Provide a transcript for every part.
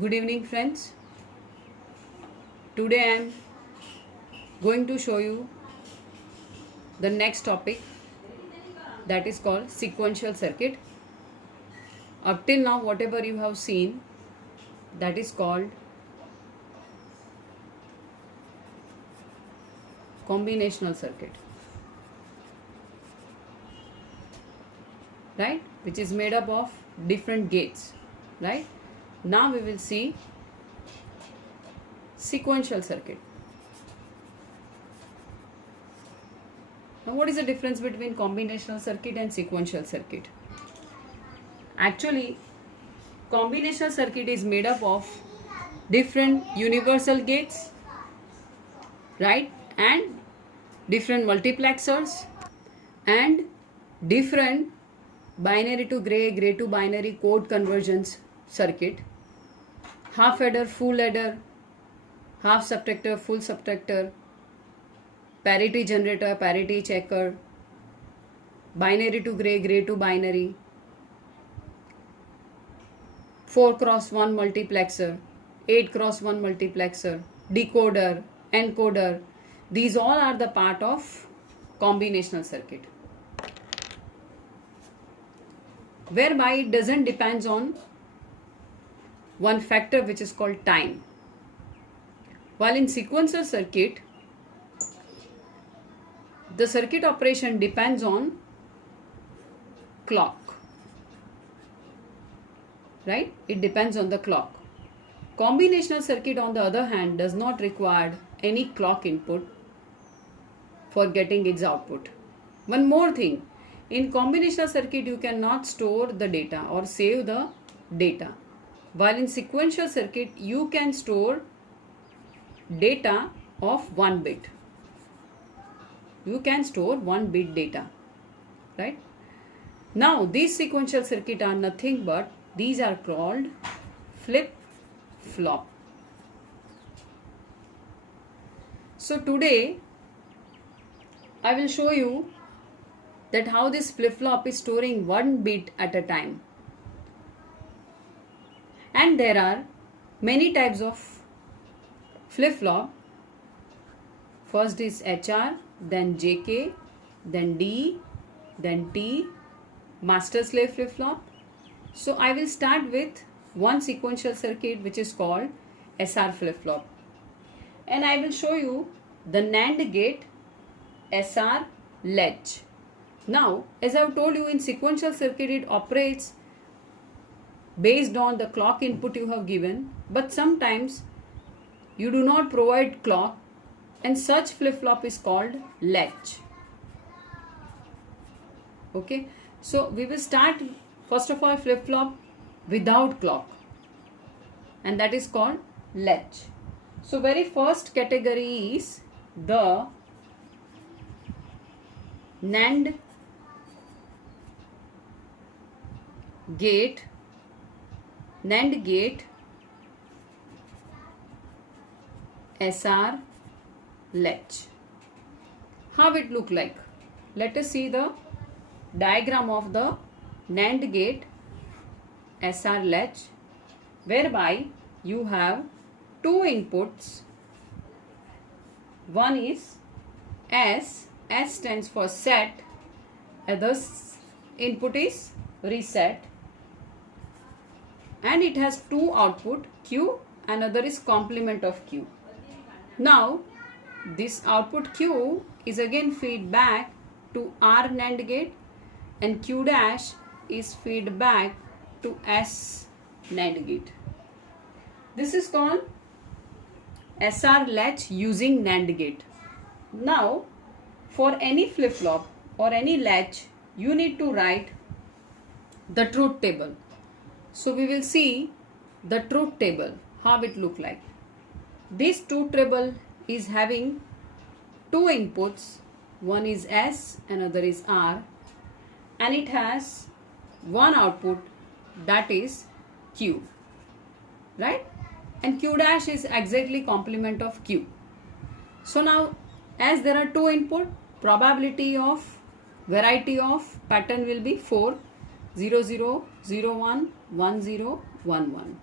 Good evening, friends. Today I am going to show you the next topic, that is called sequential circuit. Up till now, whatever you have seen, that is called combinational circuit, right? Which is made up of different gates, right? Now we will see sequential circuit. Now, what is the difference between combinational circuit and sequential circuit? Actually, combinational circuit is made up of different universal gates, right, and different multiplexers and different binary to gray, gray to binary code convergence circuit, half adder, full adder, half subtractor, full subtractor, parity generator, parity checker, binary to gray, gray to binary, 4x1 multiplexer, 8x1 multiplexer, decoder, encoder. These all are the part of combinational circuit, whereby it doesn't depend on one factor which is called time. While in sequential circuit, the circuit operation depends on clock, right? It depends on the clock. Combinational circuit, on the other hand, does not require any clock input for getting its output. One more thing, in combinational circuit you cannot store the data or save the data, while in sequential circuit you can store data of 1 bit. You can store 1 bit data, right? Now these sequential circuit are nothing but, these are called flip-flop. So today I will show you that how this flip-flop is storing 1 bit at a time. And there are many types of flip-flop. First is HR, then JK, then D, then T, master slave flip-flop. So I will start with one sequential circuit which is called SR flip-flop. And I will show you the NAND gate SR latch. Now, as I have told you, in sequential circuit it operates based on the clock input you have given, but sometimes you do not provide clock, and such flip-flop is called latch. Okay, so we will start first of all flip-flop without clock, and that is called latch. So very first category is the NAND gate SR latch. How it look like? Let us see the diagram of the NAND gate SR latch, whereby you have two inputs. One is S stands for set, other input is reset, and it has two output, Q, another is complement of Q. Now this output Q is again feedback to R NAND gate, and Q dash is feedback to S NAND gate. This is called SR latch using NAND gate. Now for any flip-flop or any latch, you need to write the truth table. So we will see the truth table, how it look like. This truth table is having two inputs, one is S, another is R, and it has one output, that is Q, right? And Q dash is exactly complement of Q. So now, as there are two input, probability of variety of pattern will be 4, 0, 0, 0, 1, 1, 0, 1, 1.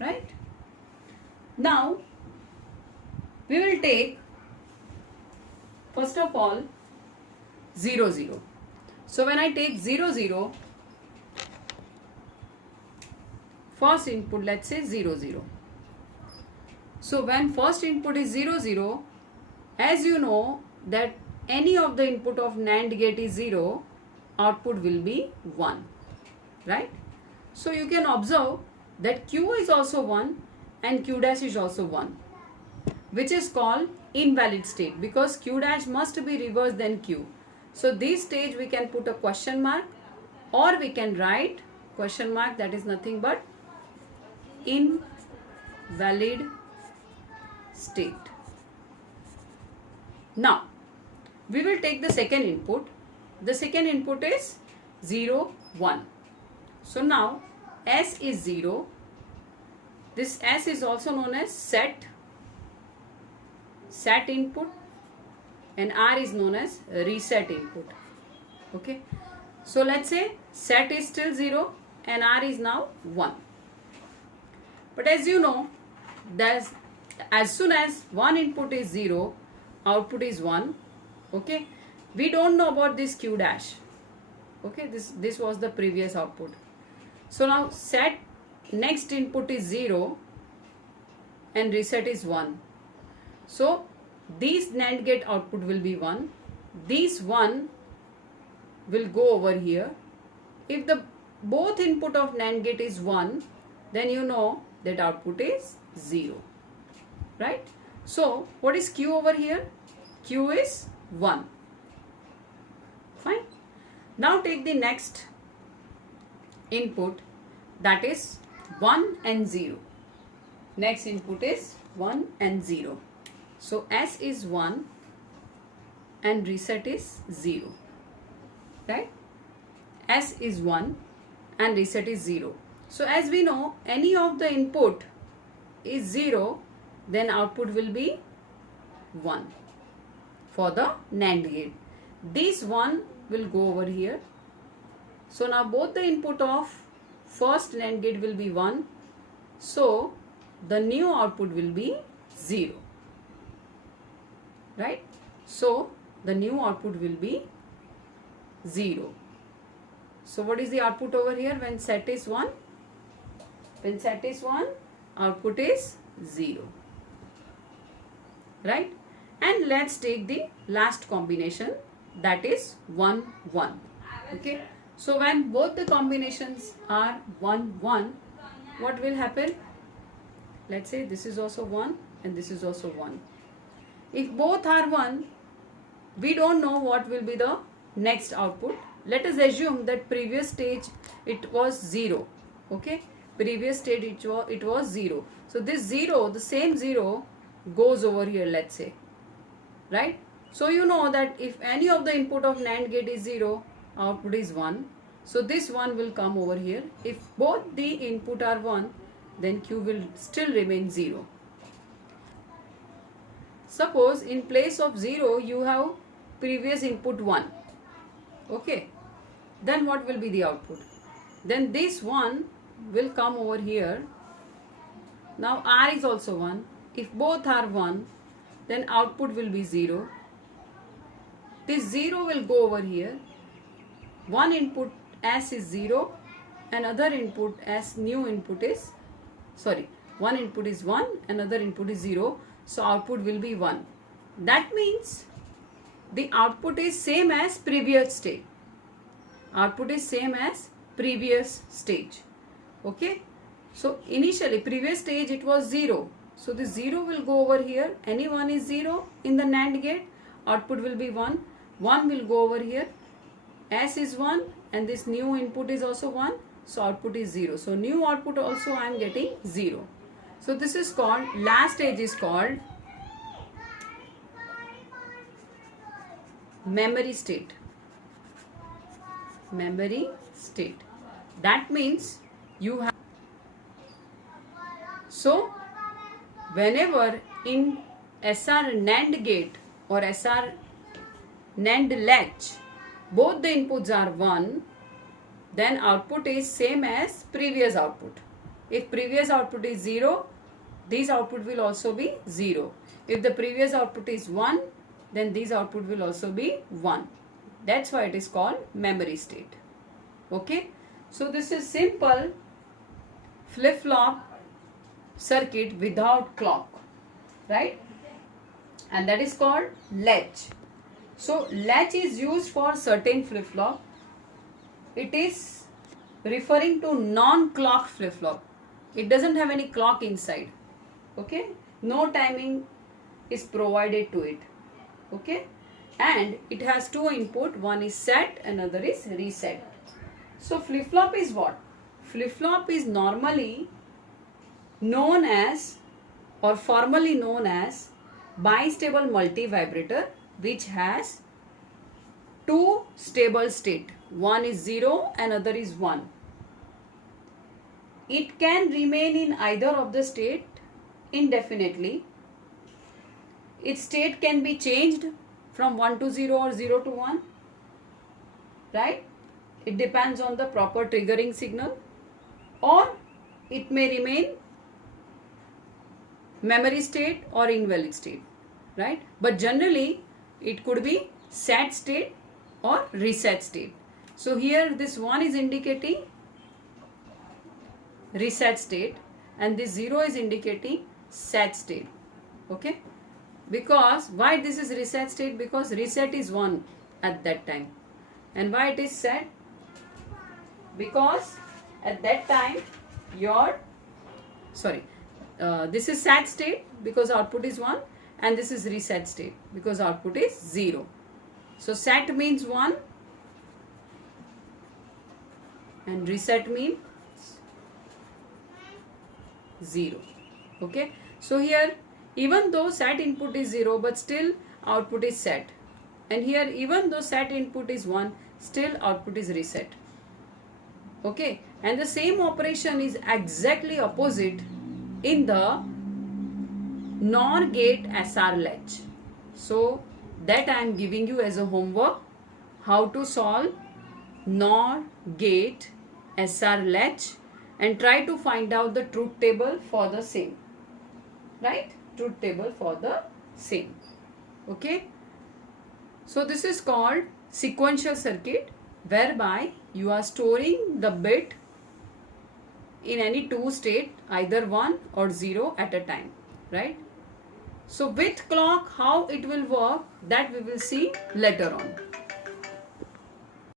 right? Now we will take first of all 0 0. So when I take 0 0, first input, let's say 0 0. So when first input is 0 0, as you know that any of the input of NAND gate is 0, output will be 1, right? So you can observe that Q is also 1 and Q dash is also 1, which is called invalid state because Q dash must be reversed than Q. So this stage we can put a question mark, or we can write question mark, that is nothing but invalid state. Now we will take the second input. The second input is 0 1. So now S is 0. This S is also known as set input, and R is known as reset input. Okay, so let's say set is still 0 and R is now 1. But as you know, as soon as one input is 0, output is 1. Okay, we don't know about this Q dash. Okay, this was the previous output. So now set next input is 0 and reset is 1. So this NAND gate output will be 1. This 1 will go over here. If the both input of NAND gate is 1, then you know that output is 0, right? So what is Q over here? Q is 1. Fine. Now take the next input, that is 1 and 0. Next input is 1 and 0. So S is 1 and reset is 0, right? S is 1 and reset is 0. So as we know, any of the input is 0, then output will be 1 for the NAND gate. This 1 will go over here. So now both the input of first NAND gate will be 1. So the new output will be 0, right? So the new output will be 0. So what is the output over here when set is 1? When set is 1, output is 0, right? And let's take the last combination, that is 1 1. Okay, so when both the combinations are 1 1, what will happen? Let's say this is also 1 and this is also 1. If both are 1, we don't know what will be the next output. Let us assume that previous stage it was 0. Okay, previous stage it was 0. So this 0, the same 0 goes over here, let's say, right? So you know that if any of the input of NAND gate is 0, output is 1. So this 1 will come over here. If both the input are 1, then Q will still remain 0. Suppose in place of 0 you have previous input 1. Okay, then what will be the output? Then this 1 will come over here. Now R is also 1. If both are 1, then output will be 0. This 0 will go over here. One input S is 0, another input as new input is, one input is 1, another input is 0. So output will be 1. That means the output is same as previous state. Output is same as previous stage. Okay. So initially previous stage it was 0. So the 0 will go over here. Any one is 0 in the NAND gate. Output will be 1. 1 will go over here. S is 1 and this new input is also 1. So output is 0. So new output also I am getting 0. So this is called, last stage is called memory state. Memory state. That means you have, so whenever in SR NAND gate or SR NAND latch both the inputs are 1, then output is same as previous output. If previous output is 0, this output will also be 0. If the previous output is 1, then this output will also be 1. That's why it is called memory state. Okay. So this is simple flip-flop circuit without clock, right? And that is called latch. So latch is used for certain flip-flop. It is referring to non-clock flip-flop. It doesn't have any clock inside. Okay. No timing is provided to it. Okay. And it has two input. One is set, another is reset. So flip-flop is what? Flip-flop is normally known as or formally known as bistable multivibrator, which has two stable state. One is 0, another is 1. It can remain in either of the state indefinitely. Its state can be changed from 1 to 0 or 0 to 1, right? It depends on the proper triggering signal, or it may remain memory state or invalid state, right? But generally it could be set state or reset state. So here this 1 is indicating reset state and this 0 is indicating set state. Okay. Because why this is reset state? Because reset is 1 at that time. And why it is set? Because at that time this is set state because output is 1, and this is reset state because output is 0. So set means 1 and reset means 0. Okay. So here even though set input is 0, but still output is set. And here even though set input is 1, still output is reset. Okay. And the same operation is exactly opposite in the NOR gate SR latch. So that I am giving you as a homework, how to solve NOR gate SR latch, and try to find out the truth table for the same, right? Truth table for the same. Okay. So this is called sequential circuit, whereby you are storing the bit in any two state, either 1 or 0 at a time, right? So with clock, how it will work, that we will see later on.